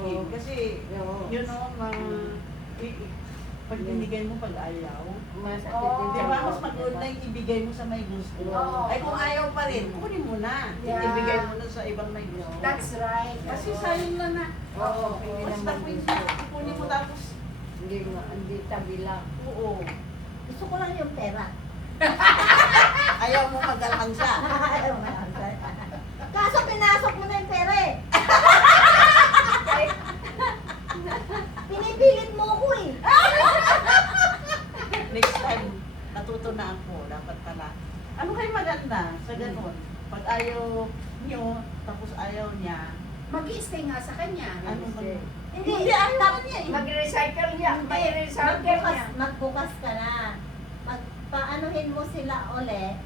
Oo. Kasi, Oo. you know, pag binigay mo pag ayaw, Masakit Oo. din di sa ba mas loob, maganda diba? yung ibigay mo sa may gusto. Oo. Ay kung ayaw pa rin, kunin mo na. Yeah. Ibigay mo na sa ibang may gusto. That's right. Kasi Oo. sayang lang na. Oo, hindi Basta naman kunin gusto. kunin mo tapos, Hindi tabi lang. oo. Gusto ko lang yung pera. Ayaw mo mag-almansa. Ayaw mo lang. Kaso pinasok mo na yung pera eh. Pinipilit mo ko eh. Next time, natuto na ako. Dapat pala. Ano kayo maganda sa ganun? Pag ayaw niyo, tapos ayaw niya, Mag-i-stay nga sa kanya. ano mag... Hindi, ayaw niya eh. Mag-recycle niya. Mag-recycle niya. magbukas ka na. Paanuhin mo sila ulit.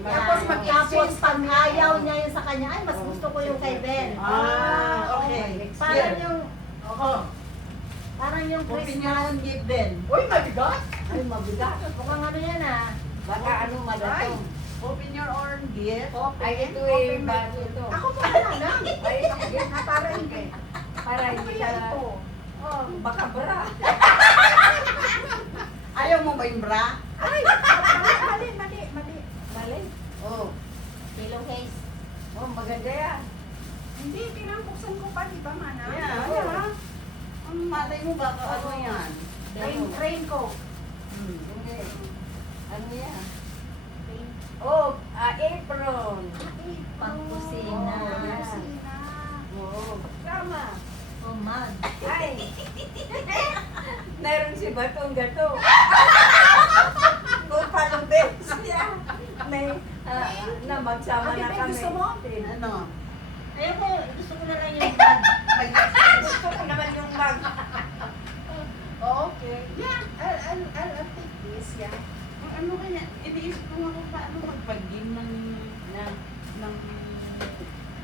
Tapos Tapos pag ayaw niya yun sa kanya, ay mas gusto ko yung kay Ben. Ah, okay. Parang yung, Oo. parang yung Opinion Christmas. give din. Uy, mabigat. Ay, mabigat. Mukhang ano yan ah. Baka ano madatong. Open your own gift. Ay, ito eh, bago ito. Ako pa na lang. Ay, Para hindi. para Ano hindi kaya ka... ito? Oh, baka bra. Ayaw mo ba yung bra? Ay, mali. Mali. Oo. Pillowcase. Oh, maganda yan. Hindi, pinampuksan ko pa, di ba, Mana? Yeah. Oo. Ang malay mo baka ano Oo. yan? Raincoat. Hmm. Hindi. Ano yan? Rain. Oh, apron. Pangkusina. Pangkusina. Oo. Tama. Umag. Ay. Meron si Batong Gato. Kung paano siya. May, na magsama Ate, na Ben, kami. gusto mo? Ano? Ayoko, gusto ko na lang yung bag. Gusto ko naman yung bag. Okay. Yeah, I'll take this, yeah. Ano kaya? Iniisip ko nga kung paano magpag-game ng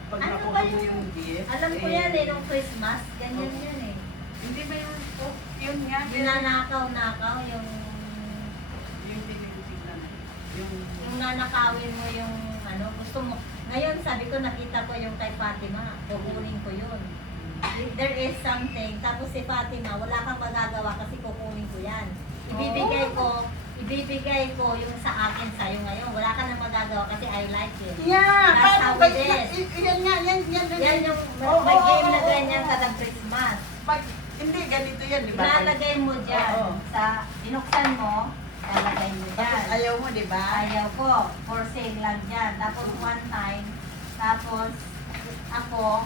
pag Ano nakuha ba mo yung- yung gift. Alam ko yan eh, nung Christmas, ganyan Oh. yan eh. Hindi ba yung yun nga? Dinanakaw-nakaw yung Yung tinitignan. yung nanakawin mo yung ano, gusto mo. Ngayon, sabi ko, nakita ko yung kay Fatima, kukunin ko yun. There is something, tapos si Fatima, wala kang magagawa kasi kukunin ko yan. Ibibigay ko yung sa akin sa'yo ngayon. Wala ka nang magagawa kasi I like you. Yeah! That's how Paano ba? it is. Yan nga, yan. Yan yung Oo, may oo, game na oo, ganyan oo. kada Christmas. Hindi, ganito yan, di ba? Ilalagay mo dyan, Oo. sa binuksan mo, ilalagay mo Tapos dyan. ayaw mo, di ba? Ayaw ko, for sale lang dyan. Tapos one time, tapos ako,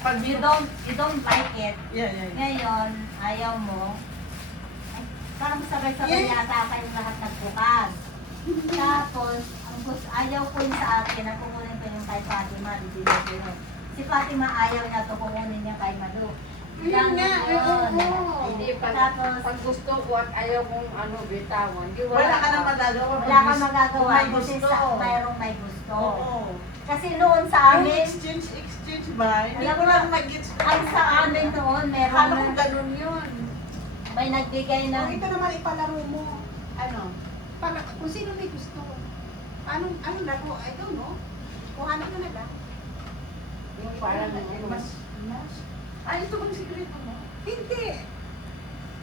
Pag you don't like it. Yeah. Ngayon, ayaw mo. Ay, parang sabay-sabay Yeah. yata kayong lahat nagbukas. Tapos, ang ayaw ko yung sa akin, na kukunin ko yung kay Fatima, bibigyan ko yun. Si Fatima ayaw niya to kukunin niya kay Madu. Yun nga, Ganon. oo. Hindi, Tapos, pag gusto ko at ayaw kong ano, bitawan. Di Wala ka nang magagawa. wala kang magagawa May kasi gusto. mayroong may gusto. Oo. Kasi noon sa Yung amin, exchange ba? Hindi Alam ko mo, lang mag-gets. ang sa amin noon, meron Akala ko na, ganun yun. may nagbigay ng, Ito naman ipalaro mo. Ano? Kung sino may gusto. Anong laro? I don't know. Kuhanan ka na lang. Yung parang ano, Mas. Ay, ito bang sikreto mo? Hindi.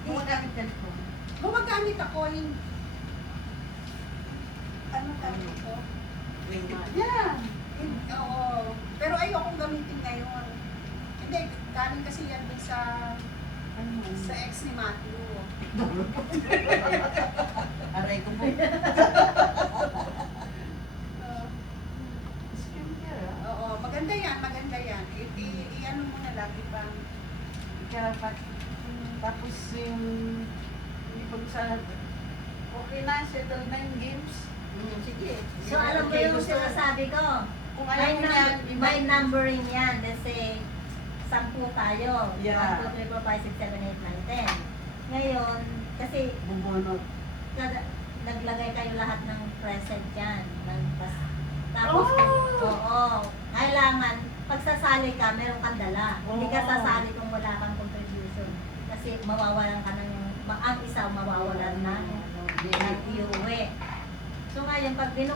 Gumagamit cellphone. Gumagamit ako yung... Ano tawag ko? Yeah. Oo. Pero ayokong gamitin ngayon. Hindi, galing kasi yan dun sa ex ni Matthew. Aray ko po. Uh, Skincare, ah. oo, maganda yan. I-ano mo na lagi pang... Dapat. Tapos yung pag sa okay na, settle na yung games. Sige. so alam mo yung sinasabi ko, Kung ayaw mo niya, may numbering yan, kasi 10 tayo. Yeah. 1, 2, 3, 4, 5, 6, 7, 8, 9, 10. Ngayon, kasi bubunot. naglagay kayo lahat ng present dyan. Tapos, Oh! oo, kailangan, pagsasali ka, meron kang dala. Hindi ka Oo. sasali kung wala kang contribution. Kasi mawawalan ka ng, ang isa mawawalan na. Iuwi. So ngayon, pag binuksan